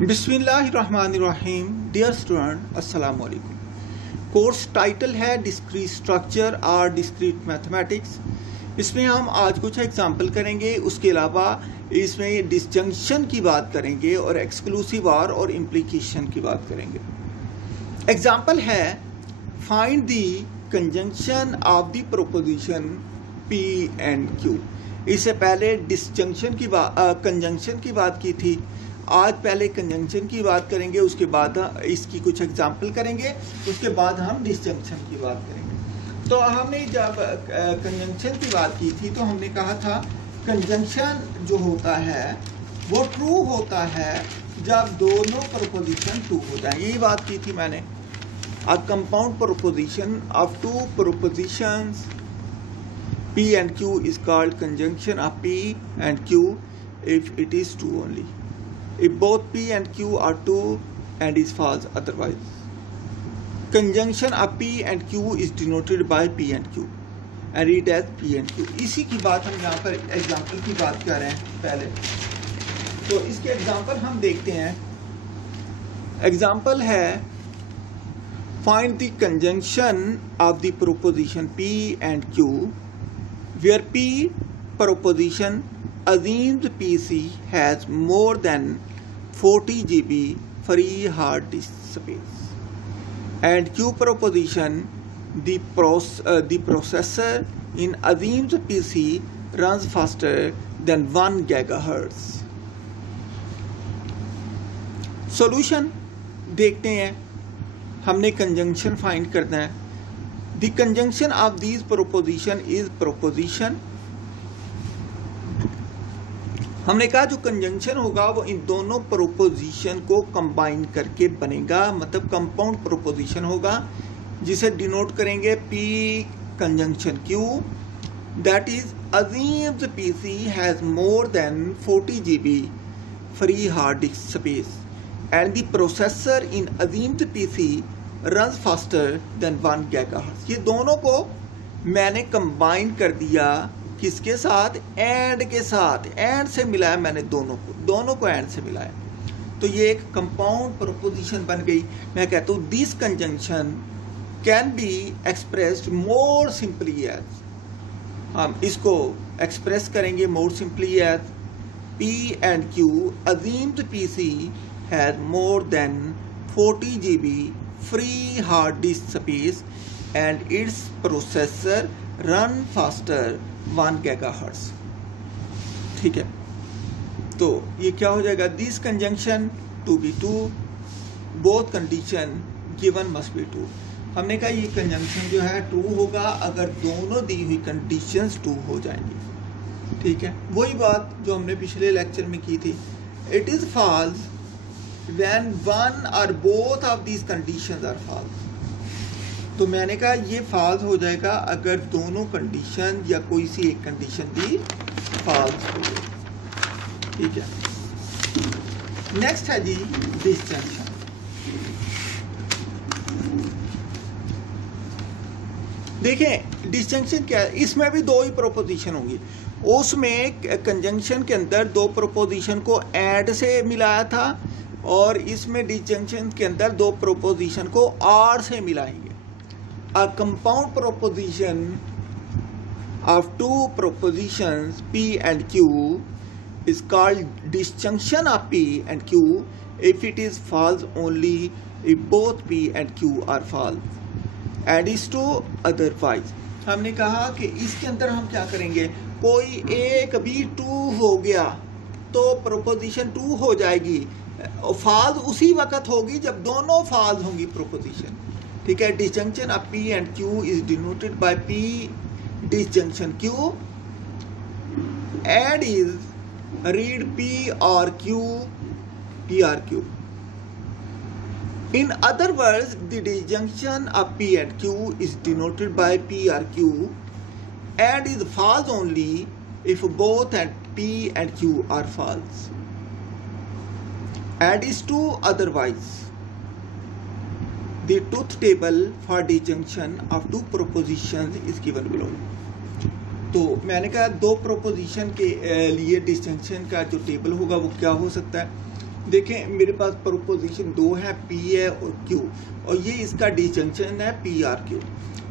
बिस्मिल्लाहिर्रहमानिर्रहीम। Dear student, अस्सलाम वालेकुम। कोर्स टाइटल है डिस्क्रीट स्ट्रक्चर और डिस्क्रीट मैथमेटिक्स। इसमें हम आज कुछ एग्जाम्पल करेंगे, उसके अलावा इसमें डिसजंक्शन की बात करेंगे और एक्सक्लूसिव और इम्प्लीकेशन की बात करेंगे। एग्जाम्पल है find the conjunction of the proposition P and Q. इससे पहले डिसजंक्शन की कंजंक्शन की बात की थी। आज पहले कंजंक्शन की बात करेंगे, उसके बाद इसकी कुछ एग्जाम्पल करेंगे, उसके बाद हम डिसजंक्शन की बात करेंगे। तो हमने जब कंजंक्शन की बात की थी तो हमने कहा था कंजंक्शन जो होता है वो ट्रू होता है जब दोनों प्रोपोजिशन ट्रू हो जाए। यही बात की थी मैंने। A compound proposition of two propositions P and Q is called conjunction of P and Q if it is true only. If both P and Q are true and is false otherwise. Conjunction of P and Q is denoted by P and Q and read as P and Q. इसी की बात हम यहाँ पर example की बात कर रहे हैं पहले। तो इसके एग्जाम्पल हम देखते हैं। एग्जाम्पल है find the conjunction of the proposition P and Q where P proposition assumes PC has more than 40 GB free hard disk space and Q proposition the processor in assumes PC runs faster than 1 GHz. Solution देखते हैं। हमने conjunction find करना है। The conjunction of these proposition is proposition. हमने कहा जो conjunction होगा वो इन दोनों प्रोपोजिशन को कंबाइन करके बनेगा, मतलब कंपाउंड प्रोपोजिशन होगा, जिसे डिनोट करेंगे P conjunction Q। That is assumes PC has more than 40 GB free hard disk space and the processor in assumed PC runs faster than 1 GHz। ये दोनों को मैंने कंबाइन कर दिया किसके साथ? एंड के साथ। एंड से मिलाया मैंने दोनों को एंड से मिलाया, तो ये एक कंपाउंड प्रोपोजिशन बन गई। मैं कहता हूँ this conjunction can be expressed more simply as, हम इसको एक्सप्रेस करेंगे more simply as P and Q assumed PC has more than 40 GB free hard disk space and its processor run faster 1 GHz। ठीक है, तो ये क्या हो जाएगा? This conjunction to be true both condition given must be true. हमने कहा ये कंजंक्शन जो है ट्रू होगा अगर दोनों दी हुई कंडीशंस ट्रू हो जाएंगी। ठीक है, वही बात जो हमने पिछले लेक्चर में की थी। It is false when one or both of these conditions are false। तो मैंने कहा ये false हो जाएगा अगर दोनों कंडीशन या कोई सी एक कंडीशन भी false हो जाए। ठीक है, नेक्स्ट है जी डिसजंक्शन। देखें डिसजंक्शन क्या है। इसमें भी दो ही प्रोपोजिशन होंगी। उसमें कंजंक्शन के अंदर दो प्रोपोजिशन को एंड से मिलाया था और इसमें डिसजंक्शन के अंदर दो प्रोपोजिशन को आर से मिलाएंगे। A compound proposition of two propositions P and Q is called disjunction of P and Q if it is false only if both P and Q are false and is true otherwise। हमने कहा कि इसके अंदर हम क्या करेंगे, कोई एक भी ट्रू हो गया तो प्रोपोजिशन ट्रू हो जाएगी। फाल्स उसी वक्त होगी जब दोनों फाल्स होंगी प्रोपोजिशन। ठीक है, disjunction of P and Q is denoted by P disjunction Q and is read P or Q P or Q। In other words, the disjunction of P and Q is denoted by P or Q and is false only if both P and Q are false and is true otherwise। The truth table for disjunction of two propositions is given below। तो मैंने कहा दो proposition के लिए disjunction का जो table होगा वो क्या हो सकता है। देखें मेरे पास प्रोपोजिशन 2 है, P है और Q, और ये इसका डिसजंक्शन है PR-Q।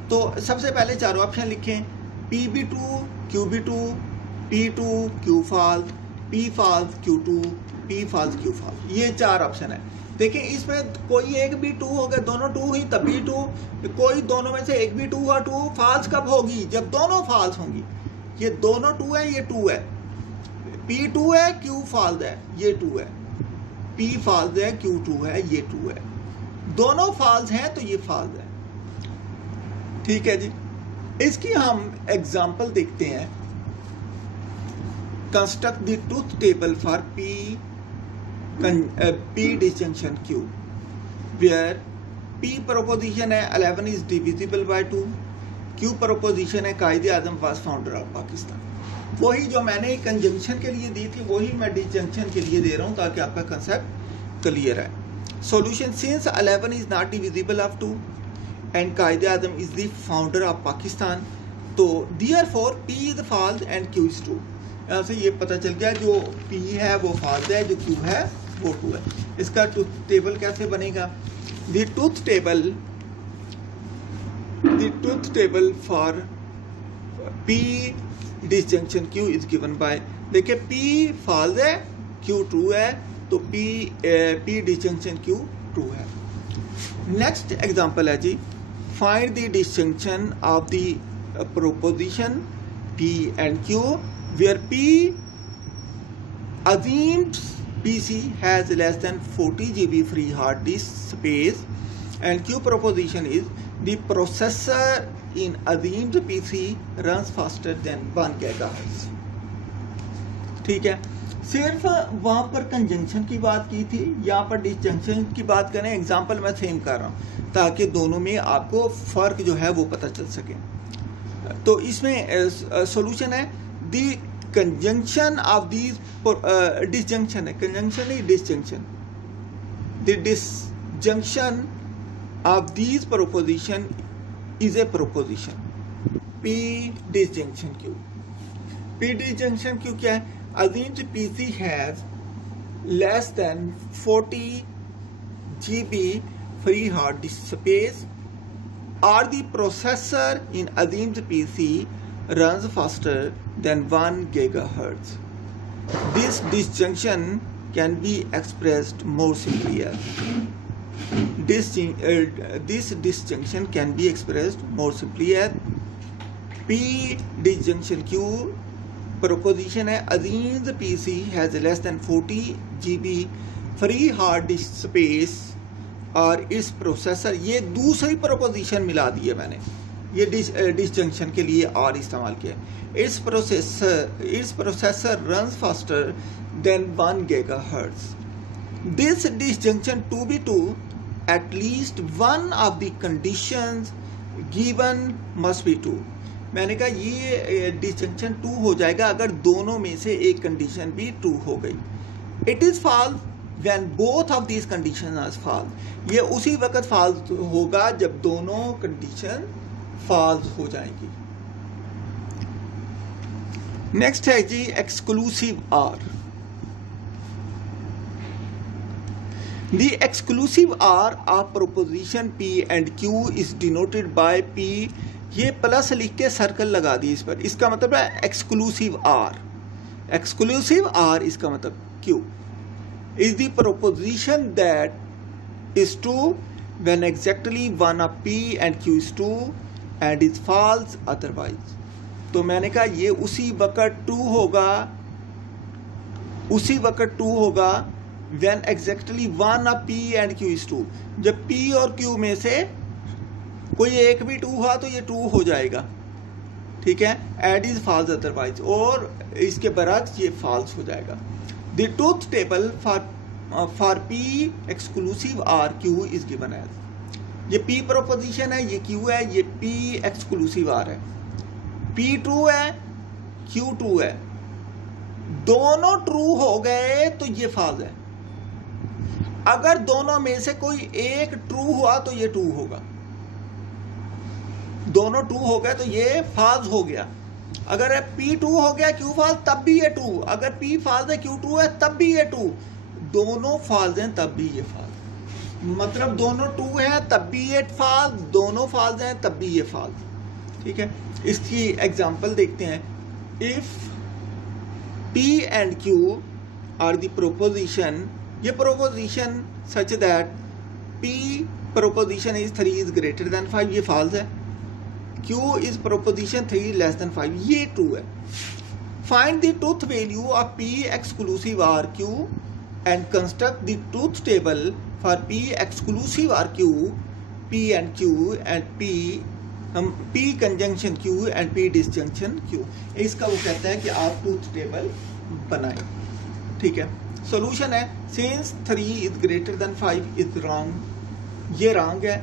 तो सबसे पहले चारों ऑप्शन लिखें, P भी ट्रू, Q भी true, P true, Q false, P false, Q true, P false, Q false. ये 4 ऑप्शन है। देखिए इसमें कोई एक भी ट्रू हो गया, दोनों ट्रू हुई तब भी ट्रू, कोई दोनों में से एक भी ट्रू हुआ, ट्रू फॉल्स कब होगी? जब दोनों फॉल्स होंगी। ये दोनों ट्रू है, ये ट्रू है, P ट्रू है, Q फॉल्स है, ये ट्रू है, P फॉल्स है, Q ट्रू है, ये ट्रू है, दोनों फॉल्स हैं तो ये फॉल्स है। ठीक है जी, इसकी हम एग्जांपल देखते हैं। Construct the truth table for P disjunction Q, where P proposition है 11 is divisible by 2, Q proposition है कायदे आजम was founder of Pakistan। वही जो मैंने कंजंक्शन के लिए दी थी वही मैं डिसजंक्शन के लिए दे रहा हूं ताकि आपका कंसेप्ट क्लियर है। Solution, since 11 is not divisible of 2 and कायदे आजम is the founder of Pakistan, तो therefore P is false and Q is true। यहाँ से ये पता चल गया जो P है वो false है, जो Q है वो ट्रू है। इसका ट्रूथ टेबल कैसे बनेगा? The truth table for P disjunction Q is given by, देखिए P false है, Q true है, तो P disjunction Q true है। नेक्स्ट एग्जांपल है जी, find the disjunction of the proposition P and Q where P assumes PC has less than 40 GB free hard disk space and Q proposition is the processor in assumed PC runs faster than 1 GHz। ठीक है, सिर्फ वहां पर conjunction की बात की थी, यहाँ पर डिसजंक्शन की बात करें। एग्जांपल मैं सेम कर रहा हूँ ताकि दोनों में आपको फर्क जो है वो पता चल सके। तो इसमें सॉल्यूशन है दी conjunction of these disjunction है, conjunction नहीं disjunction, the disjunction of these proposition is a proposition P disjunction Q। P disjunction Q क्या है? assumed PC has less than 40 GB free hard disk space or the processor in assumed PC runs faster than 1 GHz। This disjunction can be expressed more simply as this disjunction can be expressed more simply as P disjunction Q proposition है assumes PC has less than 40 GB free hard disk space और इस processor, ये दूसरी proposition मिला दी है मैंने, ये disjunction के लिए और इस्तेमाल किया। इस processor runs faster than 1 GHz। This disjunction to be true, at least one of the conditions given must be true। मैंने कहा ये डिसजंक्शन ट्रू हो जाएगा अगर दोनों में से एक कंडीशन भी ट्रू हो गई। It is false when both of these conditions are false। ये उसी वक्त फॉल्स होगा जब दोनों कंडीशन फॉल्स हो जाएंगी। नेक्स्ट है जी exclusive or. The exclusive R of proposition P and Q is denoted by P। ये प्लस लिख के सर्कल लगा दी इस पर, इसका मतलब है एक्सक्लूसिव R। एक्सक्लूसिव R इसका मतलब Q is the proposition that is true when exactly one of P and Q is true and is false otherwise। तो मैंने कहा ये उसी वक्त ट्रू होगा when exactly one of P and Q is true। जब P और Q में से कोई एक भी ट्रू हुआ तो ये ट्रू हो जाएगा, ठीक है, and is false otherwise, और इसके बरक्स ये false हो जाएगा। The truth table for P exclusive R Q is given as। ये P proposition है, ये Q है, ये P exclusive R है। P true है, Q true है, दोनों ट्रू हो गए तो ये false है। अगर दोनों में से कोई एक ट्रू हुआ तो ये ट्रू होगा, दोनों ट्रू हो गए तो ये false हो गया। अगर P ट्रू हो गया Q फॉल्स तब भी ये ट्रू, अगर P फॉल्स है Q ट्रू है तब भी ये ट्रू, दोनों फॉल्स हैं तब भी ये फॉल्स, मतलब दोनों ट्रू हैं तब भी ये फॉल्स, दोनों फॉल्स हैं तब भी ये फॉल्स। ठीक है, इसकी एग्जांपल देखते हैं। If P and Q are the proposition, ये proposition such that P proposition is 3 is greater than 5, ये false है। Q is proposition 3 less than 5, ये true है। Find the truth value of P exclusive R Q and construct the truth table for P exclusive R Q, P and Q and P P conjunction Q and P disjunction Q। इसका वो कहता है कि आप truth table बनाएं। ठीक है, solution है since 3 is greater than 5 is wrong, ये रॉन्ग है।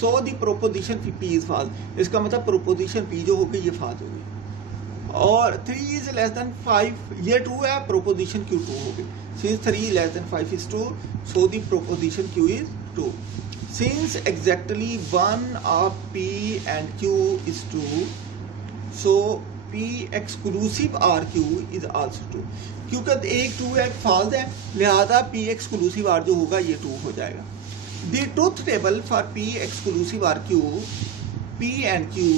So the proposition P is false, इसका मतलब प्रोपोजिशन P जो होगी ये फॉल्स होगी। और 3 इज लेस देन 5 ये ट्रू है, प्रोपोजिशन Q ट्रू होगी। Since 3 less than 5 is true, so the proposition Q is true. Since exactly one of P and Q is true, so P exclusive R Q is also true। क्योंकि एक true है एक false है, लिहाजा P exclusive R जो होगा ये true हो जाएगा। The truth table for P exclusive R Q, P and Q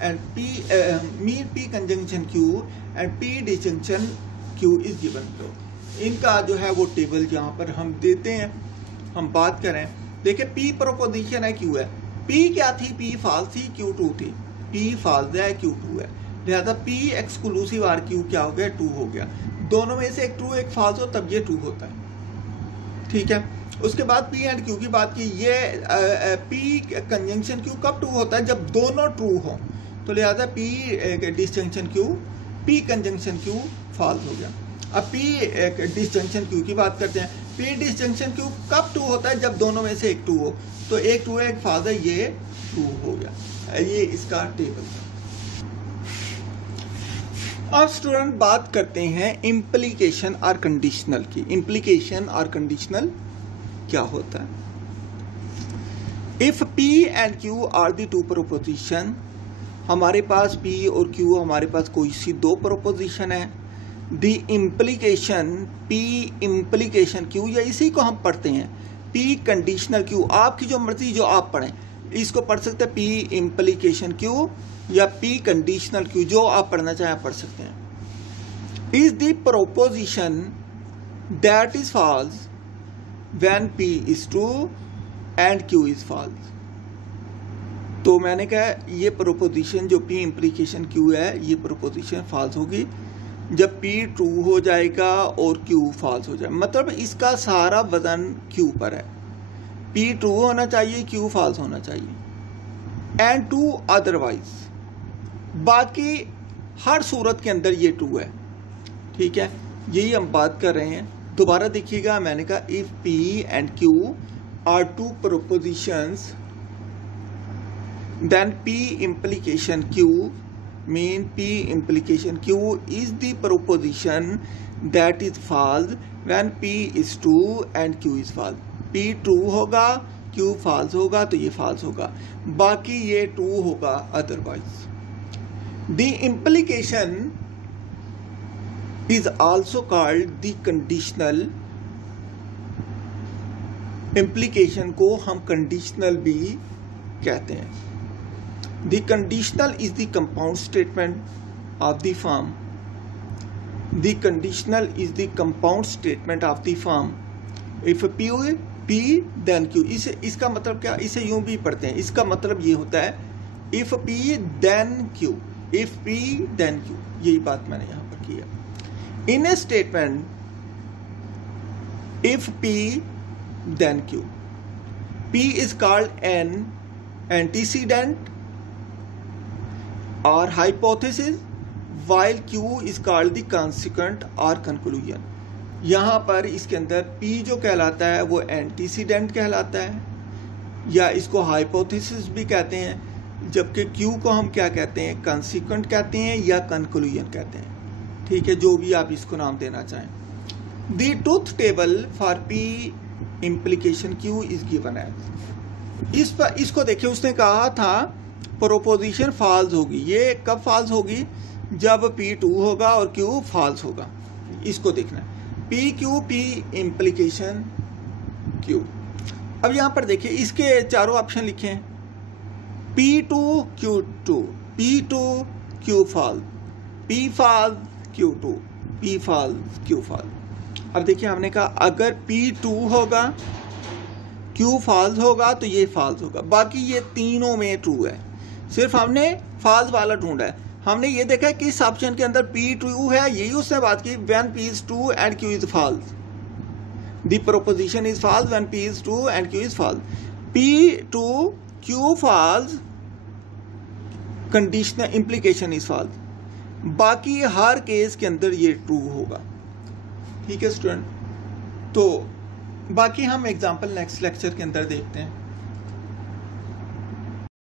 and P conjunction Q and P disjunction Q is given below। इनका जो है वो टेबल यहाँ पर हम देते हैं। हम बात करें, देखिए P प्रोपोजिशन है Q है, P क्या थी, P फॉल्स थी, Q ट्रू थी। P फॉल्स है, Q ट्रू है, लिहाजा P एक्सक्लूसिव R Q क्या हो गया, ट्रू हो गया। दोनों में से एक ट्रू एक फॉल्स हो तब ये ट्रू होता है। ठीक है, उसके बाद P एंड Q की बात की, ये P कंजंक्शन Q कब ट्रू होता है, जब दोनों ट्रू हो, तो लिहाजा P disjunction Q, P conjunction Q false हो गया। अब P डिसजंक्शन Q की बात करते हैं। P डिसजंक्शन Q कब ट्रू होता है, जब दोनों में से एक ट्रू हो, तो एक ट्रू है एक फॉल्स है, ये ट्रू हो गया। ये इसका टेबल था। अब स्टूडेंट बात करते हैं इम्प्लीकेशन और कंडीशनल की। इम्प्लीकेशन और कंडीशनल क्या होता है? If P and Q are the two proposition, हमारे पास P और Q हमारे पास कोई सी दो प्रोपोजिशन है। दी इम्प्लीकेशन P इम्प्लीकेशन Q, या इसी को हम पढ़ते हैं P कंडीशनल Q। आपकी जो मर्जी जो आप पढ़ें, इसको पढ़ सकते हैं P इम्प्लीकेशन Q या P कंडीशनल Q, जो आप पढ़ना चाहें पढ़ सकते हैं। Is the proposition that is false when P is true and Q is false. तो मैंने कहा ये प्रोपोजिशन जो P इम्प्लीकेशन Q है, ये प्रोपोजिशन फॉल्स होगी जब P ट्रू हो जाएगा और Q फॉल्स हो जाए। मतलब इसका सारा वजन Q पर है। P ट्रू होना चाहिए, Q फॉल्स होना चाहिए, एंड टू अदरवाइज, बाकी हर सूरत के अंदर ये ट्रू है। ठीक है, यही हम बात कर रहे हैं। दोबारा देखिएगा, मैंने कहा if P and Q are two propositions then P implication Q mean P implication Q is the proposition that is false when P is true and Q is false। P true होगा, Q false होगा, तो ये false होगा, बाकी ये true होगा otherwise। The implication is also called the conditional। implication को हम conditional भी कहते हैं। The conditional is the compound statement of the form। The conditional is the compound statement of the form। If P then Q। इसका मतलब क्या, इसे यूं भी पढ़ते हैं। इसका मतलब ये होता है if P then Q, if P then Q। यही बात मैंने यहां पर की है। In a statement if P then Q, P is called an antecedent or hypothesis while Q is called the consequent or conclusion। यहाँ पर इसके अंदर P जो कहलाता है वो एंटीसीडेंट कहलाता है, या इसको हाइपोथेसिस भी कहते हैं, जबकि Q को हम क्या कहते हैं, कंसिक्वेंट कहते हैं या कंक्लूजन कहते हैं। ठीक है, जो भी आप इसको नाम देना चाहें। The truth table for P implication Q is given as. इसको देखिए, उसने कहा था प्रोपोजिशन फॉल्स होगी। ये कब फॉल्स होगी, जब P ट्रू होगा और Q फॉल्स होगा। इसको देखना है। P Q P implication Q. अब यहां पर देखिए इसके चारों ऑप्शन लिखे हैं, P2 Q2, P2 Q fall, P fall Q2, P fall Q fall. अब देखिए हमने कहा अगर P2 होगा Q फॉल्स होगा तो ये फॉल्स होगा, बाकी ये तीनों में ट्रू है, सिर्फ हमने फॉल्स वाला ढूंढा है। हमने ये देखा कि इस ऑप्शन के अंदर P2 है, यही उसने बात की, when P is true and Q is false, the proposition is false when P is true and Q is false। P2 Q false, conditional implication is false, बाकी हर केस के अंदर ये ट्रू होगा। ठीक है स्टूडेंट, तो बाकी हम एग्जांपल नेक्स्ट लेक्चर के अंदर देखते हैं।